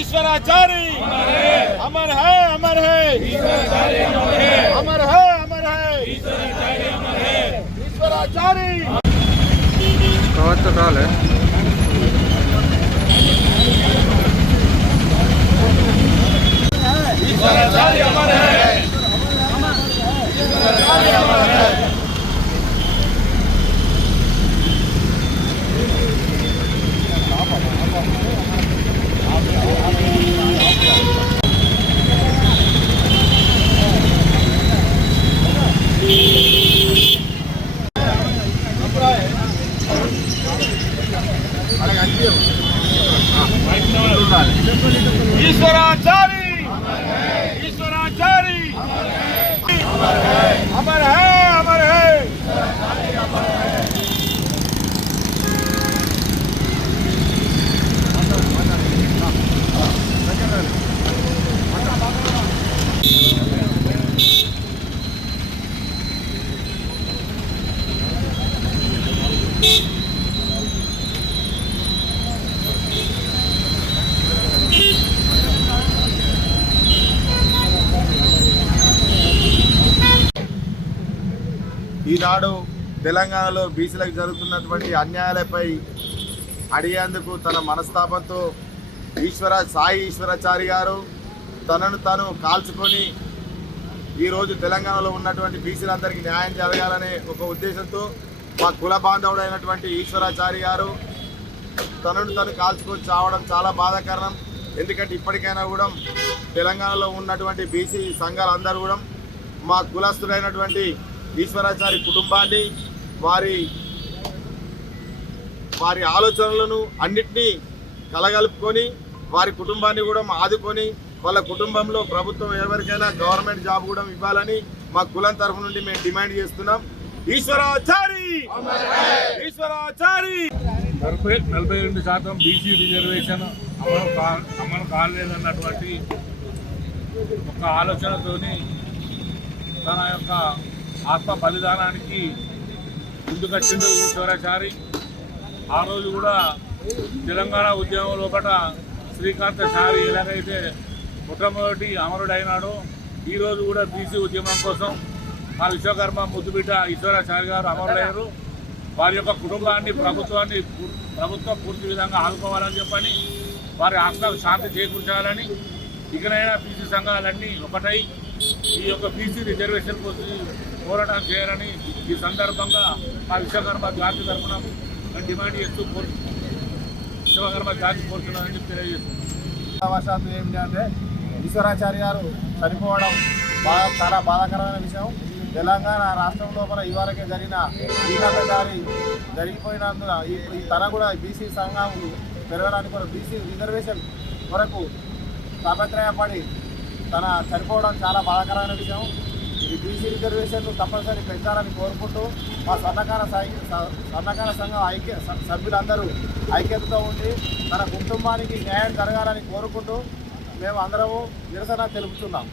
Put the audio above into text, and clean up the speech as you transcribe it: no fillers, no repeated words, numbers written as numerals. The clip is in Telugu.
ईश्वराचारी अमर है अमर है अमर है अमर है ईश्वराचारी ईश्वराचारी अमर है ईश्वराचारी अमर है। ईश्वराचारी ईश्वराचारी अमर है अमर है। ఈనాడు తెలంగాణలో బీసీలకు జరుగుతున్నటువంటి అన్యాయాలపై అడిగేందుకు తన మనస్తాపంతో సాయి ఈశ్వరాచారి గారు తనను తాను కాల్చుకొని ఈరోజు తెలంగాణలో ఉన్నటువంటి బీసీలందరికీ న్యాయం జరగాలనే ఒక ఉద్దేశంతో మా కుల బాంధవుడైనటువంటి ఈశ్వరాచారి గారు తనను తను కాల్చుకొని చావడం చాలా బాధాకరం. ఎందుకంటే ఇప్పటికైనా కూడా తెలంగాణలో ఉన్నటువంటి బీసీ సంఘాలందరూ కూడా మా కులస్తుడైనటువంటి ఈశ్వరాచారి కుటుంబాన్ని వారి ఆలోచనలను అన్నిటినీ కలగలుపుకొని వారి కుటుంబాన్ని కూడా ఆదుకొని వాళ్ళ కుటుంబంలో ప్రభుత్వం ఎవరికైనా గవర్నమెంట్ జాబ్ కూడా ఇవ్వాలని మా కులం తరఫు నుండి మేము డిమాండ్ చేస్తున్నాం. ఈశ్వరాచారి ఈశ్వరాచారి 42% బీసీ రిజర్వేషన్ అమలు కాలేదన్నటువంటి ఒక ఆలోచనతోని తన యొక్క ఆత్మ బలిదానానికి ముందుకొచ్చిండు ఈశ్వరాచారి. ఆ రోజు కూడా తెలంగాణ ఉద్యమం లోపల శ్రీకాంతచారి ఎలాగైతే మొట్టమొదటి అమరుడైనాడో ఈరోజు కూడా బీసీ ఉద్యమం కోసం మా విశ్వకర్మ ముద్దుబిడ్డ ఈశ్వరాచారి గారు అమరుడయ్యారు. వారి యొక్క కుటుంబాన్ని ప్రభుత్వం పూర్తి విధంగా ఆదుకోవాలని చెప్పని వారి ఆత్మకు శాంతి చేకూర్చాలని ఇకనైనా బీసీ సంఘాలన్నీ ఒకటై ఈ యొక్క బీసీ రిజర్వేషన్ కోసం పోరాటం చేయాలని ఈ సందర్భంగా మా విశ్వకర్మ జాతి తరఫున డిమాండ్ చేస్తూ విశ్వకర్మ జాతి కోరుతున్నామని తెలియజేస్తున్నాం. వశాత్తు ఏమిటంటే ఈశ్వరాచారి గారు చనిపోవడం చాలా బాధాకరమైన విషయం. తెలంగాణ రాష్ట్రం లోపల ఇవరకే జరిగిన శ్రీకాంతచారి జరిగిపోయినందున తన కూడా బీసీ సంఘం పెరగడానికి కూడా బీసీ రిజర్వేషన్ వరకు తాపత్రయపడి తన చనిపోవడం చాలా బాధాకరమైన విషయం. ఈ బీసీ రిజర్వేషన్ను తప్పనిసరి పెంచాలని కోరుకుంటూ మా సన్నకార సంఘం సభ్యులందరూ ఐక్యతతో ఉండి తన కుటుంబానికి న్యాయం జరగాలని కోరుకుంటూ మేము అందరము నిరసన తెలుపుతున్నాం.